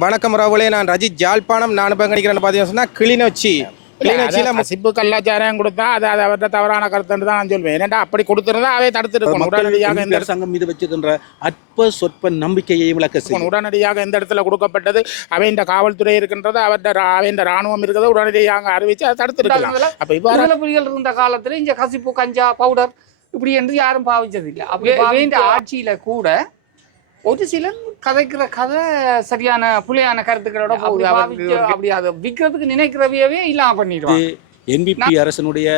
வணக்கம் ராகுலே நான் ரஜித் ஜாழ்ப்பாணம் நான் பங்கடிக்கிறேன்னு பார்த்தீங்கன்னா சொன்னா கிளிநொச்சி. கிளிநொச்சியில் கசிப்பு கல்லாச்சாரம் கொடுத்தா அது அது அவர்கிட்ட தவறான கருத்துன்னு தான் நான் சொல்வேன். ஏன்னா அப்படி கொடுத்திருந்தா அவை தடுத்துருக்கணும் உடனடியாக மக்கள் சங்கம் மீது வச்சிருக்கின்ற அற்ப சொற்ப நம்பிக்கையை விளக்க செய்யும். உடனடியாக எந்த இடத்துல கொடுக்கப்பட்டது? அவை இந்த காவல்துறை இருக்கின்றது அவர்கிட்ட ரா- அவை இந்த ராணுவம் இருக்கிறது உடனடியாக அறிவிச்சு அதை தடுத்துருக்கலாம். அப்ப இவ்வாறு புலிகள் இருந்த காலத்துல இங்க கசிப்பு கஞ்சா பவுடர் இப்படி என்று யாரும் பாவிச்சது இல்லை அப்படி ஆட்சியில கூட ஒரு சிலர் கதைக்கிற கதை சரியான புலியான கருத்துக்களோட போகுது. அப்படி அதை விற்கிறதுக்கு நினைக்கிறவையவே இல்லாம பண்ணிடுவாங்க. என்பிபி அரசனுடைய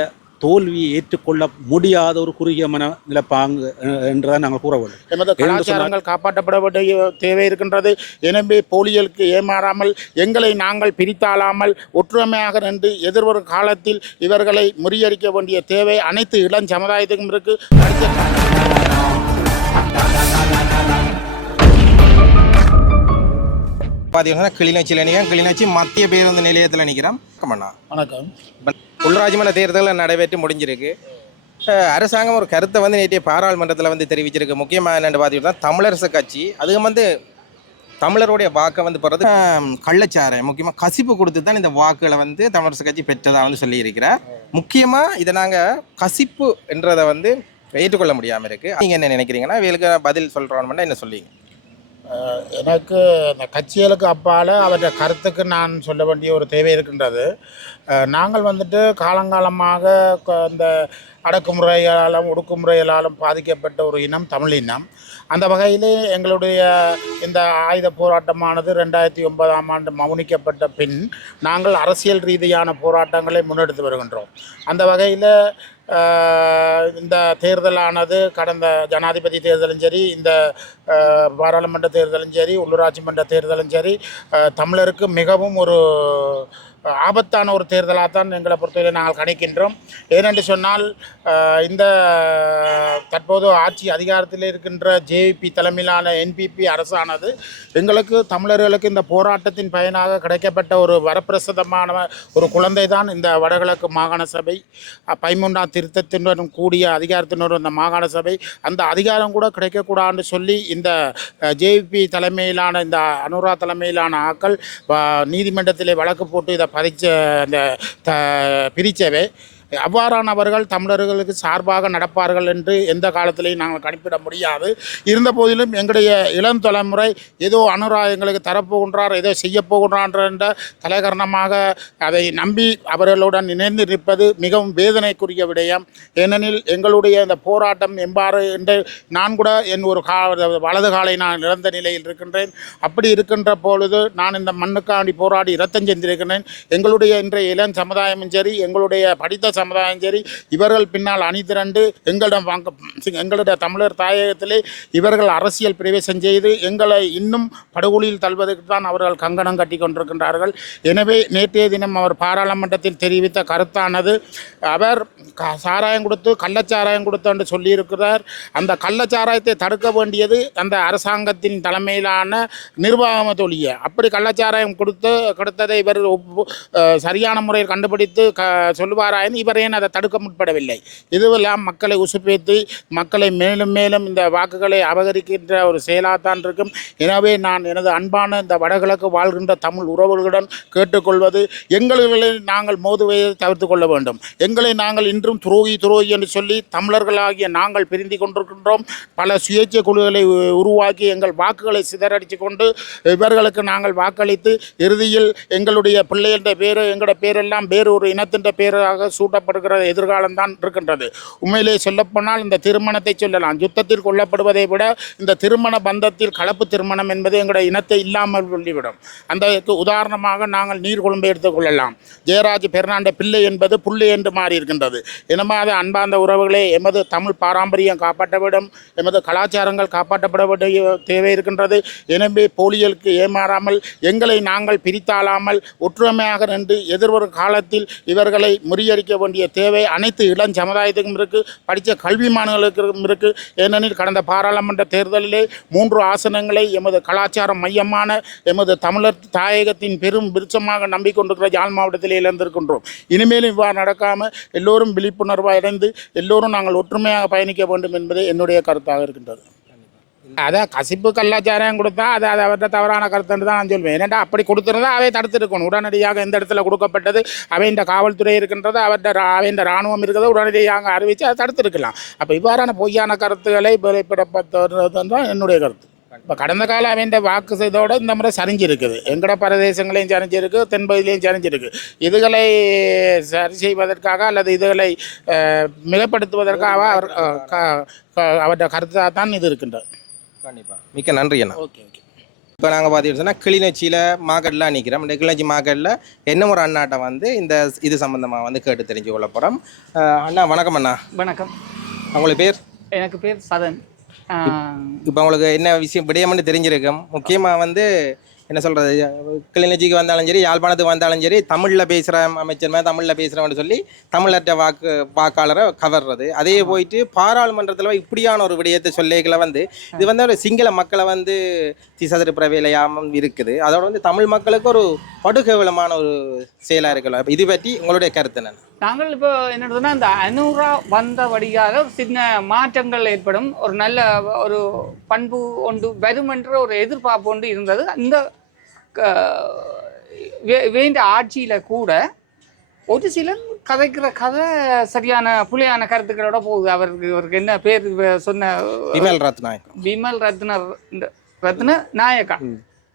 தோல்வியை ஏற்றுக்கொள்ள முடியாத ஒரு குறுகிய மன நிலப்பாங்கு என்றுதான் நாங்கள் கூற வேண்டும். எமது கலாச்சாரங்கள் காப்பாற்றப்பட வேண்டிய தேவை இருக்கின்றது. எனவே போலியலுக்கு ஏமாறாமல் எங்களை நாங்கள் பிரித்தாளாமல் ஒற்றுமையாக நின்று எதிர்வரும் காலத்தில் இவர்களை முறியடிக்க வேண்டிய தேவை அனைத்து இளம் சமுதாயத்துக்கும் இருக்கு பார்த்தீங்கன்னா கிளிநொச்சியில் நிற்கிறேன் கிளிநொச்சி மத்திய பேருந்து நிலையத்தில் நிற்கிறோம் கமண்ணா வணக்கம். உள்ளாட்சி தேர்தலில் நடைபெற்று முடிஞ்சிருக்கு. அரசாங்கம் ஒரு கருத்தை வந்து நேற்றைய பாராளுமன்றத்தில் வந்து தெரிவிச்சிருக்கு. முக்கியமாக என்னென்னு பார்த்தீங்கன்னா தமிழரசு கட்சி. அதுக்கு வந்து தமிழருடைய வாக்கை வந்து பெறது அஹ், கள்ளச்சாராயம் முக்கியமாக கசிப்பு கொடுத்து தான் இந்த வாக்குகளை வந்து தமிழரசு கட்சி பெற்றதாக வந்து சொல்லியிருக்கிறார். முக்கியமாக இதை நாங்கள் கசிப்பு என்றதை வந்து ஏற்றுக்கொள்ள முடியாமல் இருக்குது நீங்கள் என்ன நினைக்கிறீங்கன்னா இவங்களுக்கு பதில் சொல்கிறோம்னா என்ன சொல்லுவீங்க எனக்கு இந்த கட்சிகளுக்கு அப்பால் அவற்றை கருத்துக்கு நான் சொல்ல வேண்டிய ஒரு தேவை இருக்கின்றது. நாங்கள் வந்துட்டு காலங்காலமாக இந்த அடக்குமுறைகளாலும் ஒடுக்குமுறைகளாலும் பாதிக்கப்பட்ட ஒரு இனம் தமிழ் இனம். அந்த வகையிலே எங்களுடைய இந்த ஆயுத போராட்டமானது ரெண்டாயிரத்தி ஒன்பதாம் ஆண்டு மௌனிக்கப்பட்ட பின் நாங்கள் அரசியல் ரீதியான போராட்டங்களை முன்னெடுத்து வருகின்றோம். அந்த வகையில் இந்த தேர்தலானது கடந்த ஜனாதிபதி தேர்தலும் சரி இந்த பாராளுமன்ற தேர்தலும் சரி உள்ளூராட்சி மன்ற தேர்தலும் சரி தமிழருக்கு மிகவும் ஒரு ஆபத்தான ஒரு தேர்தலாக தான் எங்களை பொறுத்தவரை நாங்கள் கணிக்கின்றோம். ஏனென்று சொன்னால் இந்த தற்போது ஆட்சி அதிகாரத்தில் இருக்கின்ற ஜேவிபி தலைமையிலான என்பிபி அரசானது எங்களுக்கு தமிழர்களுக்கு இந்த போராட்டத்தின் பயனாக கிடைக்கப்பட்ட ஒரு வரப்பிரசதமான ஒரு குழந்தை தான் இந்த வடகிழக்கு மாகாண சபை. அஹ், பதிமூன்றாம் திருத்தத்தினுடன் கூடிய அதிகாரத்தினுடன் இந்த மாகாண சபை அந்த அதிகாரம் கூட கிடைக்கக்கூடாதுன்னு சொல்லி இந்த ஜேவிபி தலைமையிலான இந்த அனுரா தலைமையிலான ஆக்கள் நீதிமன்றத்தில் நீதிமன்றத்திலே வழக்கு போட்டு இதை பதிச்ச அந்த த பிரித்தவை. அவ்வாறானவர்கள் தமிழர்களுக்கு சார்பாக நடப்பார்கள் என்று எந்த காலத்திலையும் நாங்கள் கணிப்பிட முடியாது. இருந்த போதிலும் எங்களுடைய இளம் தலைமுறை ஏதோ அனுரா எங்களுக்கு தரப்போகின்றார் ஏதோ செய்ய என்ற தலைகரணமாக அதை நம்பி அவர்களுடன் இணைந்து நிற்பது மிகவும் வேதனைக்குரிய விடயம். ஏனெனில் எங்களுடைய இந்த போராட்டம் எவ்வாறு என்று நான் கூட என் ஒரு கா வலது காலை நான் இழந்த நிலையில் இருக்கின்றேன். அப்படி இருக்கின்ற பொழுது நான் இந்த மண்ணுக்காண்டி போராடி இரத்தம் சென்றிருக்கிறேன் எங்களுடைய இன்றைய இளம் சமுதாயமும் சரி எங்களுடைய படித்த சமுதாயம் சரி இவர்கள் பின்னால் அணி திரண்டு எங்களிடம் வாங்க எங்களுடைய தமிழர் தாயகத்திலே இவர்கள் அரசியல் பிரவேசம் செய்து எங்களை இன்னும் படுகொலியில் தள்ளுவதற்கு தான் அவர்கள் கங்கணம் கட்டி கொண்டிருக்கின்றார்கள். எனவே நேற்றைய தினம் அவர் பாராளுமன்றத்தில் தெரிவித்த கருத்தானது அவர் க- சாராயம் கொடுத்து கள்ளச்சாராயம் கொடுத்து என்று சொல்லியிருக்கிறார். அந்த கள்ளச்சாராயத்தை தடுக்க வேண்டியது அந்த அரசாங்கத்தின் தலைமையிலான நிர்வாகம் தொழிய. அப்படி கள்ளச்சாராயம் கொடுத்து கொடுத்ததை இவர் சரியான முறையில் கண்டுபிடித்து க சொல்லுவாராயின் இவர் வரையும் அதை தடுக்க முற்படவில்லை? இதுவெல்லாம் மக்களை உசுப்பேத்தி மக்களை மேலும் மேலும் இந்த வாக்குகளை அபகரிக்கின்ற ஒரு செயலாகத்தான் இருக்கும். எனவே நான் எனது அன்பான இந்த வடகிழக்கு வாழ்கின்ற தமிழ் உறவுகளுடன் கேட்டுக்கொள்வது எங்களை நாங்கள் மோதுவதை தவிர்த்து கொள்ள வேண்டும். எங்களை நாங்கள் இன்றும் துரோகி துரோகி என்று சொல்லி தமிழர்களாகிய நாங்கள் பிரிந்து கொண்டிருக்கின்றோம். பல சுயேட்சை குழுக்களை உருவாக்கி எங்கள் வாக்குகளை சிதறடித்து கொண்டு இவர்களுக்கு நாங்கள் வாக்களித்து இறுதியில் எங்களுடைய பிள்ளைகள பேர் எங்களோட பேரெல்லாம் வேறு ஒரு இனத்தின் பேராக சூட்ட எதிர்காலம் தான் இருக்கின்றது. உண்மையிலே சொல்லப்போனால் இந்த திருமணத்தை சொல்லலாம். யுத்தத்தில் கொல்லப்படுவதை விட இந்த திருமண பந்தத்தில் கலப்பு திருமணம் என்பது எங்களுடைய இனத்தை இல்லாமல் சொல்லிவிடும். அந்த உதாரணமாக நாங்கள் நீர் கொழும்பை எடுத்துக்கொள்ளலாம் ஜெயராஜ் பெர்னாண்ட பிள்ளை என்பது புள்ளை என்று மாறி இருக்கின்றது. இனமாத அன்பார்ந்த உறவுகளே எமது தமிழ் பாரம்பரியம் காப்பாற்றப்படும் எமது கலாச்சாரங்கள் காப்பாற்றப்பட வேண்டிய தேவை இருக்கின்றது. எனவே போலியலுக்கு ஏமாறாமல் எங்களை நாங்கள் பிரித்தாளாமல் ஒற்றுமையாக நின்று எதிர்வரும் காலத்தில் இவர்களை முறியடிக்க வேண்டிய தேவை அனைத்து இளம் சமுதாயத்துக்கும் இருக்கு படித்த கல்வி மாணவர்களுக்கும் இருக்கு. ஏனெனில் கடந்த பாராளுமன்ற தேர்தலிலே மூன்று ஆசனங்களை எமது கலாச்சார மையமான எமது தமிழர் தாயகத்தின் பெரும் விருட்சமாக நம்பிக்கொண்டிருக்கிற யாழ் மாவட்டத்திலே இழந்திருக்கின்றோம். இனிமேலும் இவ்வாறு நடக்காமல் எல்லோரும் விழிப்புணர்வாக இணைந்து எல்லோரும் நாங்கள் ஒற்றுமையாக பயணிக்க வேண்டும் என்பதே என்னுடைய கருத்தாக இருக்கின்றது. அதான் கசிப்பு கல்லாச்சாரம் கொடுத்தா அது அது அவர்கிட்ட தவறான கருத்துன்னு தான் நான் சொல்வேன். ஏன்னா அப்படி கொடுத்துருந்தா அவை தடுத்திருக்கணும். உடனடியாக எந்த இடத்துல கொடுக்கப்பட்டது அவையின் காவல்துறை இருக்கின்றது அவர்கிட்ட அவையின் ராணுவம் இருக்கிறத உடனடியாக அறிவித்து அதை தடுத்திருக்கலாம். அப்போ இவ்வாறான பொய்யான கருத்துக்களை வெளிப்படப்பட்டது தான் என்னுடைய கருத்து. இப்போ கடந்த காலம் அவன் வாக்கு செய்தோட இந்த முறை சரிஞ்சிருக்குது. எங்கட பிரதேசங்களையும் சரிஞ்சிருக்கு தென்பகுதியிலையும் சரிஞ்சிருக்கு. இதுகளை சரி செய்வதற்காக அல்லது இதுகளை மிகப்படுத்துவதற்காக அவர் அஹ், கருத்தாக தான் இது இருக்கின்றது. கண்டிப்பாக மிக்க நன்றி அண்ணா. Okay okay. இப்போ நாங்கள் பார்த்துக்கிட்டு சொன்னால் கிளிநொச்சியில் மார்க்கெட்டில் நிற்கிறோம் இந்த கிளிநொச்சி மார்க்கெட்டில் என்ன ஒரு அண்ணாட்ட வந்து இந்த இது சம்மந்தமாக வந்து கேட்டு தெரிஞ்சு கொள்ள போகிறோம் அண்ணா வணக்கம் அண்ணா. வணக்கம். உங்களுக்கு பேர்? எனக்கு பேர் சதன். இப்போ உங்களுக்கு என்ன விஷயம் விடயம்னு தெரிஞ்சிருக்கும். முக்கியமாக வந்து என்ன சொல்கிறது கிளிநொச்சிக்கு வந்தாலும் சரி யாழ்ப்பாணத்துக்கு வந்தாலும் சரி தமிழில் பேசுகிற அமைச்சர் மாதிரி தமிழில் பேசுகிறவன்னு சொல்லி தமிழற்ற வாக்கு வாக்காளரை கவர்றது. அதே போயிட்டு பாராளுமன்றத்தில் இப்படியான ஒரு விடயத்தை சொல்லிகளை வந்து இது வந்து ஒரு சிங்கள மக்களை வந்து திசதிருப்புற வேலையாமல் இருக்குது. அதோட வந்து தமிழ் மக்களுக்கு ஒரு படுகேவலமான ஒரு செயலாக இருக்கலாம் இது பற்றி உங்களுடைய கருத்து என்ன? நாங்கள் இப்போ என்னதுன்னா இந்த அனூரா வந்த வழியாக ஒரு சின்ன மாற்றங்கள் ஏற்படும். ஒரு நல்ல ஒரு பண்பு ஒன்று வரும் என்ற ஒரு எதிர்பார்ப்பு ஒன்று இருந்தது. அந்த வே- வேண்ட ஆட்சியில் கூட ஒரு சிலர் கதைக்கிற கதை சரியான புலியான கருத்துக்களோட போகுது. அவருக்கு அவருக்கு என்ன பேர் சொன்ன விமல் ரத்நாயக். விமல் ரத்ன இந்த ரத்ன நாயக்கா.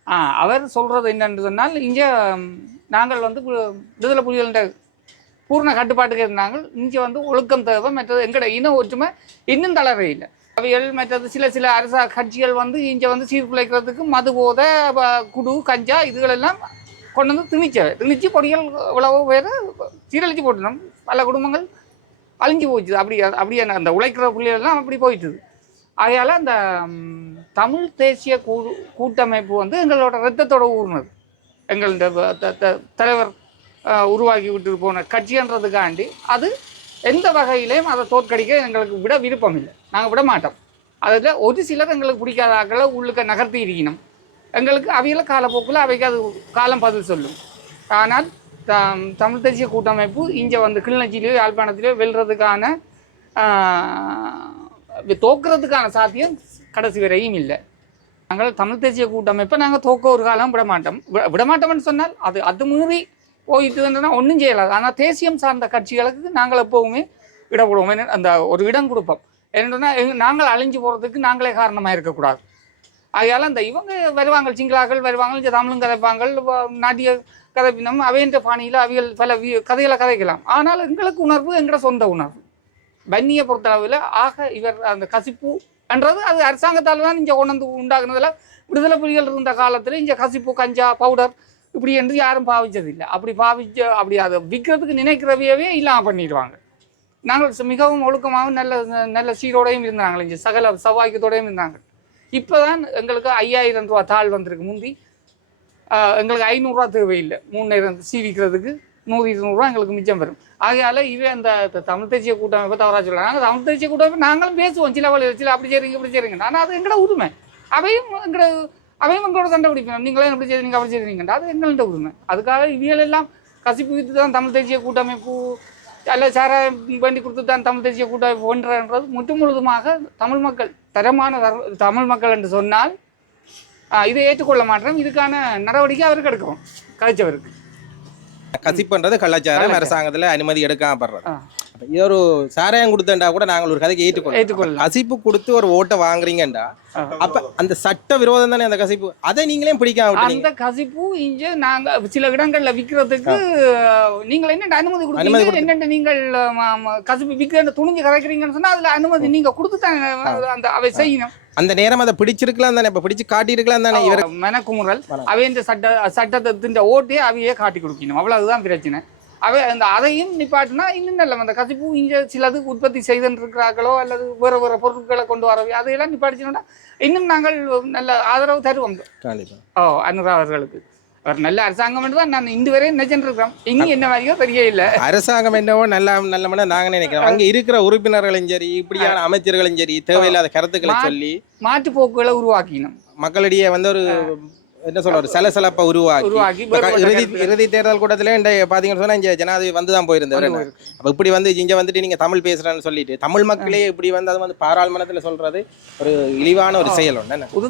ஆ அவர் சொல்றது என்னன்னு சொன்னால் இங்கே நாங்கள் வந்து விடுதலை புலிகளின் பூர்ண கட்டுப்பாட்டுக்கு இருந்தாங்க. இங்கே வந்து ஒழுக்கம் தேவை மற்றது எங்கட இன ஒற்றுமை இன்னும் தளர இல்லை. அவைகள் மற்றது சில சில அரச கட்சிகள் வந்து இங்கே வந்து சீர்குலைக்கிறதுக்கு மது போத குடு கஞ்சா இதுகளெல்லாம் கொண்டு வந்து திணிச்சவை திணிச்சு கொடிகள் இவ்வளவோ பேர் சீரழிச்சு போட்டணும் பல குடும்பங்கள் அழிஞ்சு போச்சுது அப்படி அப்படியே அந்த உழைக்கிற பிள்ளைகள்லாம் அப்படி போயிட்டுது. ஆகையால் அந்த தமிழ் தேசிய கூ கூட்டமைப்பு வந்து எங்களோட ரத்தத்தோட ஊர்னது. எங்கள் இந்த த- தலைவர் உருவாகி உருவாக்கி விட்டு போன கட்சின்றதுக்காண்டி அது எந்த வகையிலையும் அதை தோற்கடிக்க எங்களுக்கு விட விருப்பம் இல்லை. நாங்கள் விட மாட்டோம். அதில் ஒரு சிலர் எங்களுக்கு பிடிக்காத ஆக்களை உள்ளுக்க நகர்த்தி இருக்கணும் எங்களுக்கு அவையில காலப்போக்கில் அவைக்கு அது காலம் பதில் சொல்லும். ஆனால் த- தமிழ் தேசிய கூட்டமைப்பு இங்கே வந்து கிளிநொச்சியிலையோ யாழ்ப்பாணத்திலையோ வெல்றதுக்கான ஆஹ், தோக்குறதுக்கான சாத்தியம் கடைசி வரையும் இல்லை. நாங்கள் தமிழ் தேசிய கூட்டமைப்பை நாங்கள் தோக்க ஒரு காலம் விட மாட்டோம். விட- விட மாட்டோம்னு சொன்னால் அது அது மீறி போயிட்டுன்னா ஒன்றும் செய்யலாது. ஆனால் தேசியம் சார்ந்த கட்சிகளுக்கு நாங்கள் எப்போவுமே விடப்படுவோம் என்ன- அந்த ஒரு இடம் கொடுப்போம். என்னன்னா எங் நாங்கள் அழிஞ்சு போகிறதுக்கு நாங்களே காரணமாக இருக்கக்கூடாது. ஆகையால் அந்த இவங்க வருவாங்க சிங்களாக்கள் வருவாங்க தமிழும் கதைப்பாங்கள் நாட்டிய கதைப்பினம் அவையன்ற பாணியில் அவியல் பல வி- கதைகளை கதைக்கலாம். ஆனால் எங்களுக்கு உணர்வு எங்களோட சொந்த உணர்வு. பன்னியை பொறுத்தளவில் ஆக இவர் அந்த கசிப்பு என்றது அது அரசாங்கத்தால் தான் இங்கே கொண்டு வந்து உண்டாக்குனதுல விடுதலை புலிகள் இருந்த காலத்தில் இங்கே கசிப்பு கஞ்சா பவுடர் இப்படி என்று யாரும் பாவிச்சதில்லை. அப்படி பாவிச்ச அப்படி அதை விற்கிறதுக்கு நினைக்கிறவையவே இல்லாமல் பண்ணிடுவாங்க. நாங்கள் மிகவும் ஒழுக்கமாகவும் நல்ல நல்ல சீரோடையும் இருந்தாங்க இங்கே சகல சவாக்கியத்தோடையும் இருந்தாங்க. இப்போ தான் எங்களுக்கு ஐயாயிரம் ரூபா தாள் வந்திருக்கு முந்தி. எங்களுக்கு ஐநூறுரூவா தேவையில்லை. மூணு நேரம் சீவிக்கிறதுக்கு நூறு இருநூறுவா எங்களுக்கு மிச்சம் வரும். ஆகையால் இவே அந்த தமிழ் தேசிய கூட்டமைப்பை தவறாக சொல்கிறாங்க தமிழ் தேசிய கூட்டமைப்பு நாங்களும் பேசுவோம். சில வழி சில அப்படி செய்றீங்க இப்படி செய்றீங்க ஆனால் அது எங்களோட உரிமை. அவையும் எங்களோட அவையும் எங்களோட சண்டை பிடிக்கணும் நீங்களே எப்படி செய்றீங்க அப்படி செய்றீங்க அது எங்கள்ட்ட உரிமை. அதுக்காக இவியல் எல்லாம் கசிப்பு வித்து தான் தமிழ் தேசிய கூட்டமைப்பு அல்ல சாராயம் வேண்டி கொடுத்து தான் தமிழ் தேசிய கூட்டமைப்பு ஒன்றுன்றது முற்று முழுதுமாக தமிழ் மக்கள் தரமான தர- தமிழ் மக்கள் என்று சொன்னால் இதை ஏற்றுக்கொள்ள மாட்டோம். இதுக்கான நடவடிக்கை அவருக்கு எடுக்கிறோம். கழிச்சவருக்கு. கசிப்புன்றது கலாச்சாரம். அரசாங்கத்தில் அனுமதி எடுக்காமப்படுறது ஆ. இது ஒரு சாராயம் கொடுத்தேன்டா கூட நாங்கள் ஒரு கதைக்கு ஏற்றுக்கொள்ளலாம் ஏற்றுக்கொள்ளலாம் கசிப்பு கொடுத்து ஒரு ஓட்டை வாங்குறீங்கண்டா? ஆ. அப்ப அந்த சட்ட விரோதம் தானே அந்த கசிப்பு? அதை நீங்களே பிடிக்காம அந்த கசிப்பு இங்க நாங்க சில இடங்கள்ல விக்கிறதுக்கு நீங்கள் என்ன அனுமதி கொடுத்தீங்க? கொடுத்து- என்னென்ன நீங்கள் கசிப்பு விற்கிற துணிஞ்சு கதைக்கிறீங்கன்னு சொன்னா அதுல அனுமதி நீங்க கொடுத்துட்டாங்க அந்த அவை செய்யணும். அந்த நேரம் அதை பிடிச்சிருக்கலாம் தானே? இப்ப பிடிச்சு காட்டியிருக்கலாம் தானே இவர் மெனக்குமுறல். அவை இந்த சட்ட சட்டத்தின் ஓட்டே அவையே காட்டி கொடுக்கணும். அவ்வளவுதான் பிரச்சனை. அவை அந்த அதையும் நிப்பாட்டினா இன்னும் நல்ல அந்த கசிப்பு இங்க சிலது உற்பத்தி செய்துன்னு இருக்கிறார்களோ அல்லது வேற வேற பொருட்களை கொண்டு வரவே அதையெல்லாம் நிப்பாட்டிச்சோம்னா இன்னும் நாங்கள் நல்ல ஆதரவு தருவோம். ஓ அனுரா அவர்களுக்கு. அவர் நல்ல அரசாங்கம் தான் நான் இன்று வரை நினைச்சுட்டு இருக்கிறோம். இனி என்ன மாதிரியோ தெரிய இல்லை. அரசாங்கம் என்னவோ நல்ல நல்ல நாங்க நினைக்கிறோம். அங்க இருக்கிற உறுப்பினர்களும் சரி இப்படியான அமைச்சர்களும் சரி தேவையில்லாத கருத்துக்களை சொல்லி மாற்று போக்குகளை உருவாக்கினோம். மக்களிடையே வந்து ஒரு என்ன சொல்ற சலசலப்பை உருவாக்கி. இறுதி. இறுதி தேர்தல் கூட்டத்தில் இந்த பாத்தீங்கன்னு சொன்னா இங்க ஜனாதிபதி வந்து தான் போயிருந்தவர்? அப்ப இப்படி வந்து இங்க வந்துட்டு நீங்க தமிழ் பேசுறேன்னு சொல்லிட்டு தமிழ் மக்களே இப்படி வந்து அது வந்து பாராளுமன்றத்துல சொல்றது ஒரு இழிவான ஒரு செயல்? புது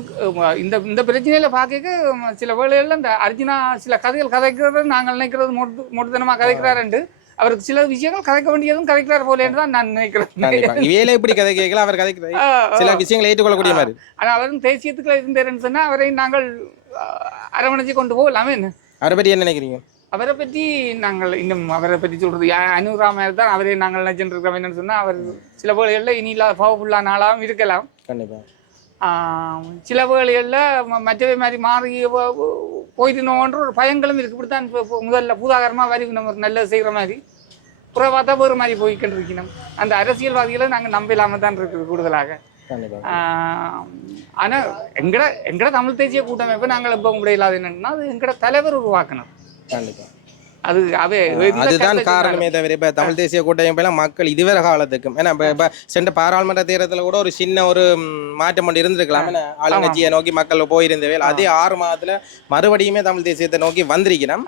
இந்த இந்த பிரச்சனையில பார்க்க சில வேளைகள்ல இந்த அர்ஜுனா சில கதைகள் கதைக்கிறது நாங்கள் நினைக்கிறது மொட்டு மொட்டுத்தனமா கதைக்கிறாருண்டு அவருக்கு சில விஷயங்கள் கதைக்க வேண்டியதும் கதைக்கிறார் போலேன்னு தான் நான் நினைக்கிறேன். இவையில இப்படி கதை கேட்கல அவர் கதை ஆ, ஆ. சில விஷயங்களை ஏற்றுக்கொள்ளக்கூடிய மாதிரி. ஆனா அவரும் தேசியத்துக்குள்ள இருந்தாருன்னு சொன்னா அவரை நாங்கள் அரவணைச்சு கொண்டு போகலாமே என்ன? அவரை பற்றி என்ன நினைக்கிறீங்க? அவரை பற்றி நாங்கள் இன்னும் அவரை பற்றி சொல்றது யா- அனுராமையர் தான் அவரை நாங்கள் நினைச்சுட்டு இருக்கிறோம் என்னன்னு சொன்னா அவர் சில வேளைகளில் இனி இல்லாத பவர்ஃபுல்லான ஆளாகவும் இருக்கலாம். கண்டிப்பா. ஆஹ் சில வேளைகளில் ம- மற்றவை மாதிரி மாறி போயிடணுன்ற ஒரு பயங்களும் இருக்கு. இப்படித்தான் இப்போ இப்போ முதல்ல பூதாகரமாக வரி நம்ம நல்லது செய்கிற மாதிரி புற பார்த்தா வேறு மாதிரி போய்கிட்டு இருக்கணும். அந்த அரசியல்வாதிகளை நாங்கள் நம்ப இல்லாமல் தான் இருக்குது கூடுதலாக. கண்டிப்பா ஆஹ் ஆனா எங்கட எங்கட தமிழ் தேசிய கூட்டமைப்பு நாங்கள் இப்போ முடியலாது என்னன்னா அது எங்கட தலைவர் உருவாக்கணும். கண்டிப்பா. அது அவே அதுதான் காரணமே. தவிர இப்ப தமிழ் தேசிய கூட்டமைப்பெல்லாம் மக்கள் இதுவரை காலத்துக்கும் ஏன்னா இப்ப- இப்ப சென்ற பாராளுமன்ற தேர்தலில் கூட ஒரு சின்ன ஒரு மாற்றம் ஒன்று இருந்திருக்கலாம். ஏன்னா ஆளுங்கட்சியை நோக்கி மக்கள் போயிருந்தவே அதே ஆறு மாதத்துல மறுபடியுமே தமிழ் தேசியத்தை நோக்கி வந்திருக்கிறோம்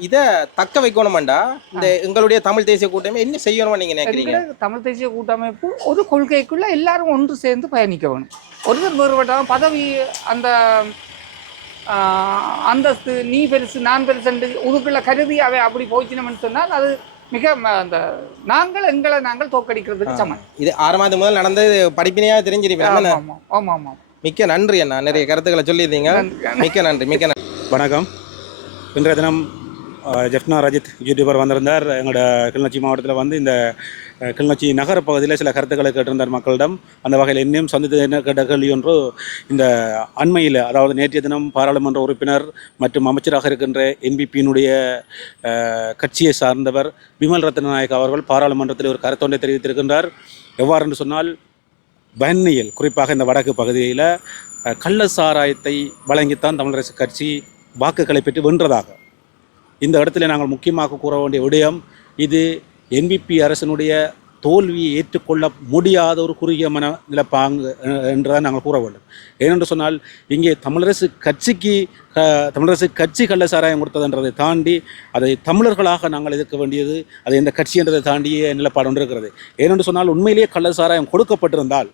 இத தக்க வைக்கணுமெண்டா? இந்த எங்களுடைய தமிழ் தேசிய கூட்டமே என்ன செய்யணும்னு நீங்க நினைக்கிறீங்க? தமிழ் தேசிய கூட்டமைப்பு ஒரு கொள்கைக்குள்ள எல்லாரும் ஒன்று சேர்ந்து பயணிக்க வேணும். ஒருவர் வேறுபட்டாலும் பதவி அந்த அந்தஸ்து நீ பெருசு நான் பெருசு உதுக்குள்ள கருதி அவை அப்படி போய்ச்சினோம்னு சொன்னால் அது மிக ம- அந்த நாங்கள் எங்களை நாங்கள் தோக்கடிக்கிறதுக்கு சமம். இது ஆறு மாதம் முதல் நடந்தது படிப்பினையா தெரிஞ்சிருப்பேன். ஆமா ஆமா ஆமா ஆமா மிக்க நன்றி அண்ணா. நிறைய கருத்துக்களை சொல்லியிருந்தீங்க. மிக்க நன்றி மிக்க நன்றி. வணக்கம். இன்றைய தினம் ஜெஃப்னா ரஜித் யூடியூபர் வந்திருந்தார். எங்களோட கிளிநொச்சி மாவட்டத்தில் வந்து இந்த கிளிநொச்சி நகர பகுதியில் சில கருத்துக்களை கேட்டிருந்தார் மக்களிடம். அந்த வகையில் இன்னும் சந்தித்தது என்ன கேட்ட கேள்வி ஒன்று இந்த அண்மையில் அதாவது நேற்றைய தினம் பாராளுமன்ற உறுப்பினர் மற்றும் அமைச்சராக இருக்கின்ற என்பிபியினுடைய கட்சியை சார்ந்தவர் விமல் ரத்னநாயக் அவர்கள் பாராளுமன்றத்தில் ஒரு கருத்தொன்றை தெரிவித்திருக்கின்றார். எவ்வாறு என்று சொன்னால் பன்னியில் குறிப்பாக இந்த வடக்கு பகுதியில் கள்ள சாராயத்தை வழங்கித்தான் தமிழரசு கட்சி வாக்குகளை பெற்று வென்றதாக. இந்த இடத்துல நாங்கள் முக்கியமாக கூற வேண்டிய விடயம் இது என்பிபி அரசினுடைய தோல்வியை ஏற்றுக்கொள்ள முடியாத ஒரு குறுகிய மன நிலப்பாங்கு என்றுதான் நாங்கள் கூற வேண்டும். ஏனென்று சொன்னால் இங்கே தமிழரசு கட்சிக்கு தமிழரசு கட்சி கள்ள சாராயம் கொடுத்ததுன்றதை தாண்டி அதை தமிழர்களாக நாங்கள் எதிர்க்க வேண்டியது அதை இந்த கட்சி என்றதை தாண்டிய நிலப்பாடு ஒன்று இருக்கிறது. ஏனென்று சொன்னால் உண்மையிலேயே கள்ள சாராயம் கொடுக்கப்பட்டிருந்தால்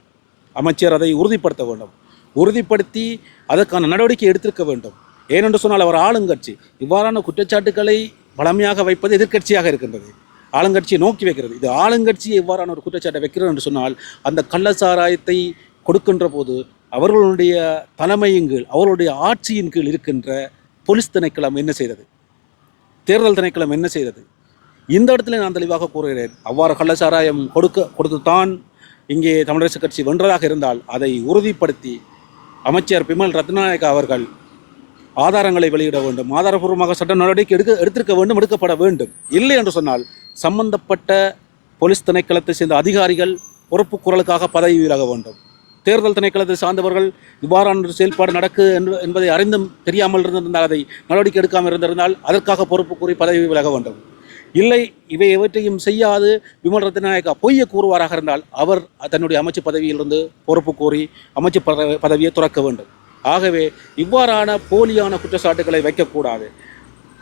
அமைச்சர் அதை உறுதிப்படுத்த வேண்டும். உறுதிப்படுத்தி அதற்கான நடவடிக்கை எடுத்திருக்க வேண்டும். ஏனென்று சொன்னால் அவர் ஆளுங்கட்சி. இவ்வாறான குற்றச்சாட்டுக்களை பழமையாக வைப்பது எதிர்க்கட்சியாக இருக்கின்றது. ஆளுங்கட்சியை நோக்கி வைக்கிறது. இது ஆளுங்கட்சியை எவ்வாறான ஒரு குற்றச்சாட்டை வைக்கிறது என்று சொன்னால் அந்த கள்ளச்சாராயத்தை கொடுக்கின்ற போது அவர்களுடைய தலைமையின் கீழ் அவர்களுடைய ஆட்சியின் கீழ் இருக்கின்ற போலீஸ் திணைக்களம் என்ன செய்தது? தேர்தல் திணைக்களம் என்ன செய்தது? இந்த இடத்துல நான் தெளிவாக கூறுகிறேன். அவ்வாறு கள்ளச்சாராயம் கொடுக்க கொடுத்துத்தான் இங்கே தமிழரசு கட்சி வென்றதாக இருந்தால் அதை உறுதிப்படுத்தி அமைச்சர் பிமல் ரத்நாயக் அவர்கள் ஆதாரங்களை வெளியிட வேண்டும். ஆதாரபூர்வமாக சட்ட நடவடிக்கை எடுக்க எடுத்திருக்க வேண்டும் எடுக்கப்பட வேண்டும். இல்லை என்று சொன்னால் சம்பந்தப்பட்ட போலீஸ் திணைக்களத்தை சேர்ந்த அதிகாரிகள் பொறுப்பு குரலுக்காக பதவி விலக வேண்டும். தேர்தல் திணைக்களத்தை சார்ந்தவர்கள் இவ்வாறான செயல்பாடு நடக்கு என்று என்பதை அறிந்தும் தெரியாமல் இருந்திருந்தால் அதை நடவடிக்கை எடுக்காமல் இருந்திருந்தால் அதற்காக பொறுப்பு கூறி பதவி விலக வேண்டும். இல்லை இவை எவற்றையும் செய்யாது. விமல் ரத்நாயக்கா பொய்ய கூறுவாராக இருந்தால் அவர் தன்னுடைய அமைச்சு பதவியிலிருந்து பொறுப்பு கூறி அமைச்சு பதவியை துறக்க வேண்டும். ஆகவே இவ்வாறான போலியான குற்றச்சாட்டுகளை வைக்கக்கூடாது.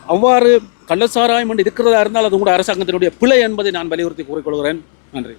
அவ்வாறு கள்ளசாராயம் என்று இருக்கிறதா இருந்தால் அது கூட அரசாங்கத்தினுடைய பிழை என்பதை நான் வலியுறுத்தி கூறிக்கொள்கிறேன். நன்றி.